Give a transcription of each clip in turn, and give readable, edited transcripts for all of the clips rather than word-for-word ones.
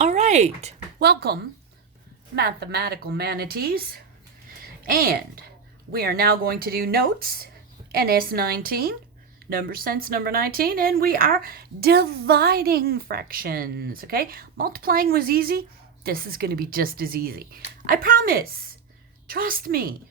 All right, welcome, mathematical manatees. And we are now going to do notes, NS19, number sense number 19, and we are dividing fractions, okay? Multiplying was easy. This is going to be just as easy. I promise. Trust me.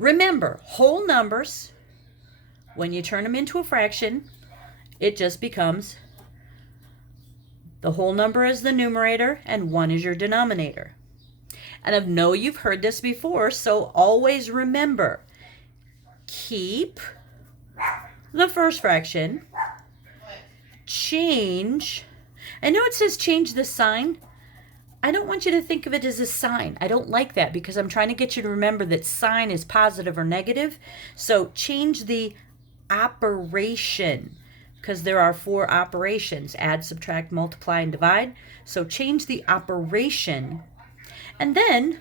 Remember, whole numbers, when you turn them into a fraction, it just becomes the whole number is the numerator and 1 is your denominator. And I know you've heard this before, so always remember, keep the first fraction, change. I know it says change the sign. I don't want you to think of it as a sign. I don't like that because I'm trying to get you to remember that sign is positive or negative. So change the operation, because there are 4 operations: add, subtract, multiply, and divide. So change the operation and then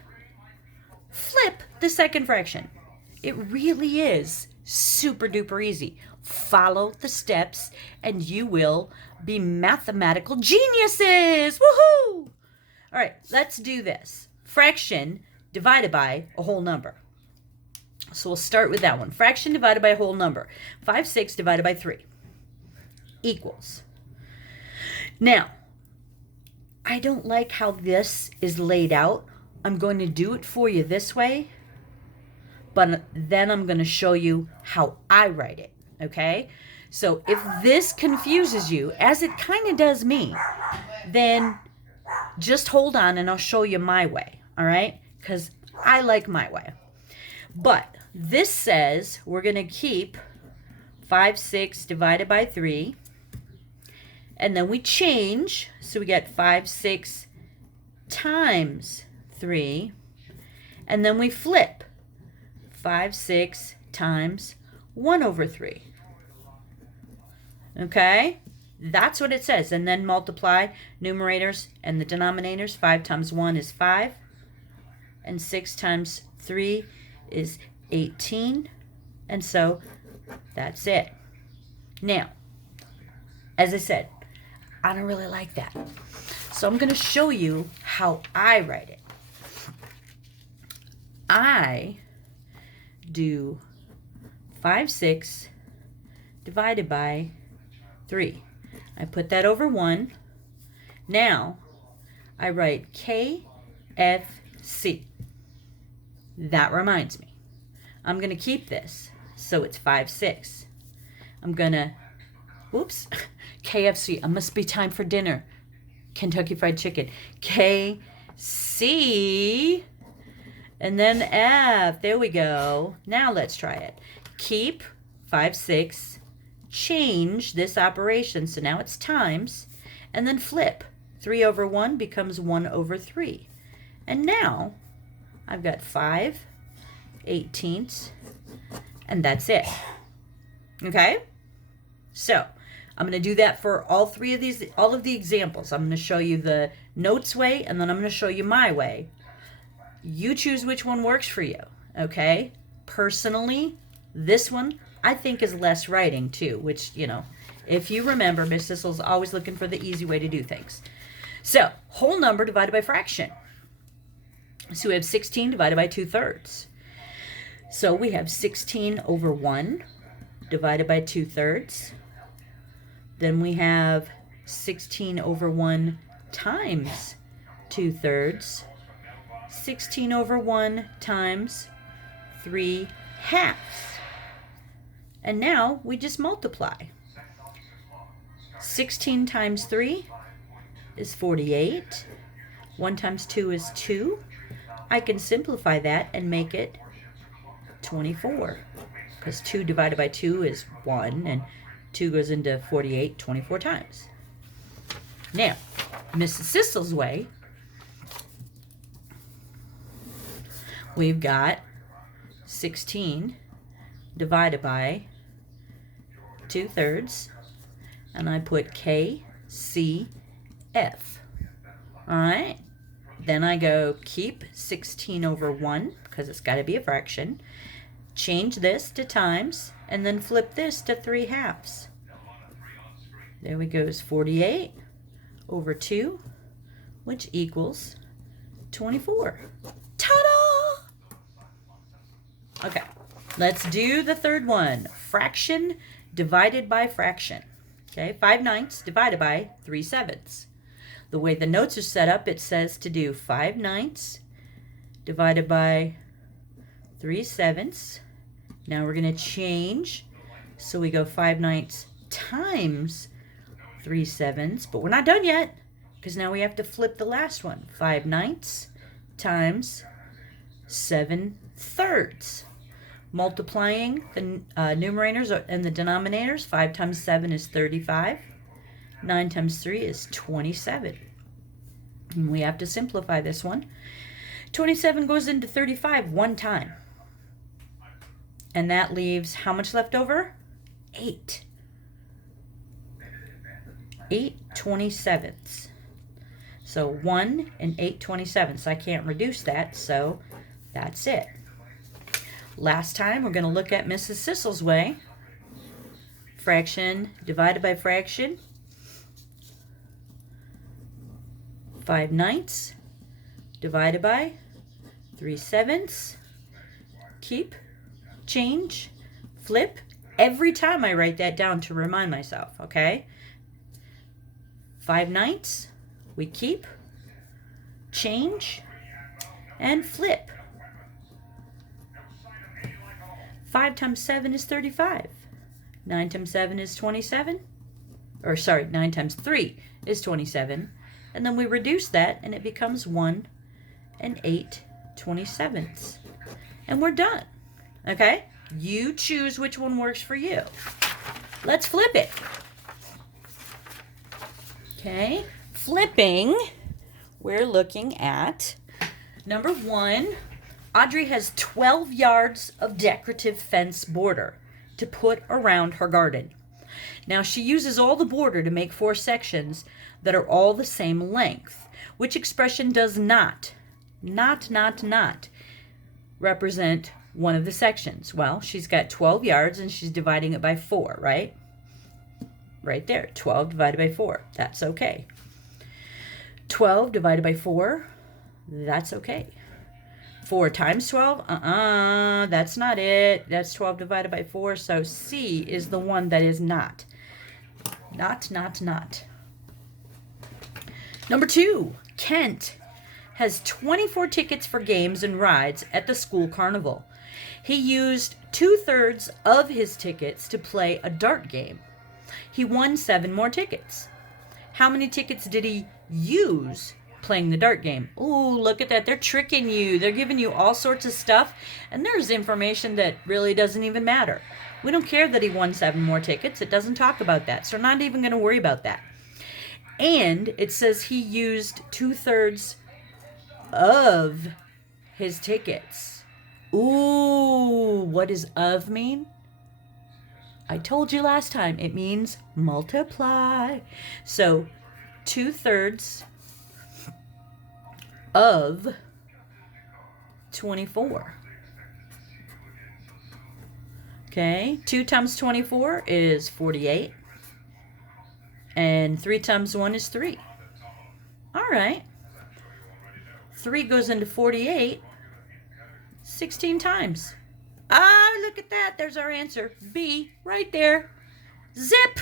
flip the second fraction. It really is super duper easy. Follow the steps and you will be mathematical geniuses. Woohoo! All right, let's do this. Fraction divided by a whole number. So we'll start with that one. Fraction divided by a whole number. 5/6 divided by 3 equals. Now, I don't like how this is laid out. I'm going to do it for you this way, but then I'm going to show you how I write it, okay? So if this confuses you, as it kind of does me, then just hold on and I'll show you my way, all right? Because I like my way. But this says we're going to keep 5/6 divided by 3. And then we change, so we get 5/6 times 3. And then we flip 5/6 times 1/3. Okay? That's what it says. And then multiply numerators and the denominators. 5 times 1 is 5. And 6 times 3 is 18. And so that's it. Now, as I said, I don't really like that. So I'm going to show you how I write it. I do 5/6 divided by 3. I put that over 1. Now I write KFC. That reminds me. I'm going to keep this. So it's 5/6. I'm going to, whoops, KFC. It must be time for dinner. Kentucky Fried Chicken. KC. And then F. There we go. Now let's try it. Keep 5/6. Change this operation. So now it's times. And then flip. 3/1 becomes 1/3. And now I've got 5/18. And that's it. Okay? So I'm going to do that for all of the examples. I'm going to show you the notes way, and then I'm going to show you my way. You choose which one works for you, okay? Personally, this one I think is less writing too, which, if you remember, Miss Sissel's always looking for the easy way to do things. So, whole number divided by fraction. So we have 16 divided by 2/3. So we have 16/1 divided by 2/3. Then we have 16/1 times 2/3. 16/1 times 3/2. And now we just multiply. 16 times 3 is 48. 1 times 2 is 2. I can simplify that and make it 24. Because 2 divided by 2 is 1, and 2 goes into 48 24 times. Now, Mrs. Sissel's way, we've got 16 divided by 2/3, and I put KCF. All right? Then I go keep 16/1, because it's got to be a fraction. Change this to times, and then flip this to 3/2. There we go, is 48 over 2, which equals 24. Ta-da! Okay, let's do the third one. Fraction divided by fraction. Okay, 5/9 divided by 3/7. The way the notes are set up, it says to do 5/9 divided by 3/7. Now we're going to change. So we go 5/9 times 3/7, but we're not done yet because now we have to flip the last one. 5/9 times 7/3. Multiplying the numerators and the denominators, 5 times 7 is 35. 9 times 3 is 27. And we have to simplify this one. 27 goes into 35 one time. And that leaves how much left over? 8. 8/27. So 1 and 8/27. I can't reduce that, so that's it. Last time, we're going to look at Mrs. Sissel's way. Fraction divided by fraction. 5/9 divided by 3/7. Keep, change, flip. Every time I write that down to remind myself, okay? 5/9, we keep, change, and flip. 5 times 7 is 35. 9 times 7 is 27. Or sorry, 9 times 3 is 27. And then we reduce that and it becomes 1 and 8/27. And we're done. Okay? You choose which one works for you. Let's flip it. Okay? Flipping, we're looking at number 1. Audrey has 12 yards of decorative fence border to put around her garden. Now she uses all the border to make 4 sections that are all the same length. Which expression does not represent one of the sections? Well, she's got 12 yards and she's dividing it by 4, right? Right there, 12 divided by 4. That's okay. 12 divided by 4, that's okay. 4 times 12? That's not it. That's 12 divided by 4, so C is the one that is not. Not. Number 2, Kent has 24 tickets for games and rides at the school carnival. He used 2/3 of his tickets to play a dart game. He won 7 more tickets. How many tickets did he use playing the dart game? Ooh, look at that. They're tricking you. They're giving you all sorts of stuff, and there's information that really doesn't even matter. We don't care that he won 7 more tickets. It doesn't talk about that, so we're not even going to worry about that. And it says he used 2/3 of his tickets. Ooh, what does of mean? I told you last time, it means multiply. So 2/3 of 24. Okay, 2 times 24 is 48. And 3 times 1 is 3. All right. 3 goes into 48 16 times. Ah, look at that. There's our answer. B, right there. Zip.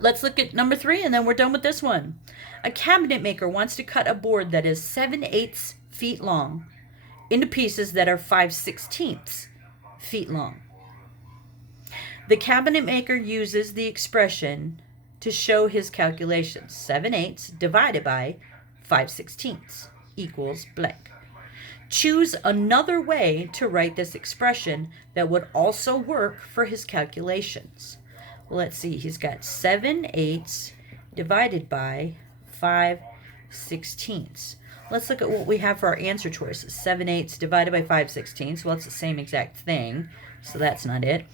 Let's look at number 3, and then we're done with this one. A cabinet maker wants to cut a board that is 7/8 feet long into pieces that are 5/16 feet long. The cabinet maker uses the expression to show his calculations. 7/8 divided by 5/16 equals blank. Choose another way to write this expression that would also work for his calculations. Well, let's see. He's got 7/8 divided by 5/16. Let's look at what we have for our answer choices. 7/8 divided by 5/16. Well, it's the same exact thing, so that's not it.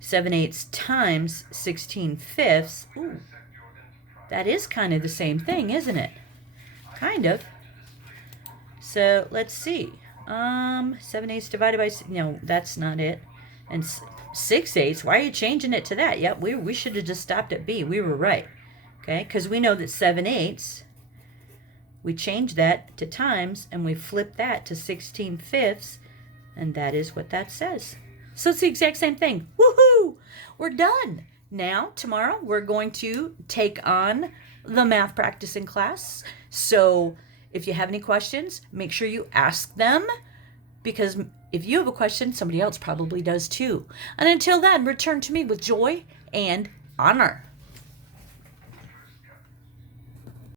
7/8 times 16/5. Ooh, that is kind of the same thing, isn't it? Kind of. So let's see. 7/8 divided by, no, that's not it. And 6/8. Why are you changing it to that? Yep, we should have just stopped at B. We were right. Okay, because we know that 7/8, we change that to times, and we flip that to 16/5, and that is what that says. So it's the exact same thing. Woohoo! We're done. Now, tomorrow, we're going to take on the math practicing class. So if you have any questions, make sure you ask them, because if you have a question, somebody else probably does too. And until then, return to me with joy and honor.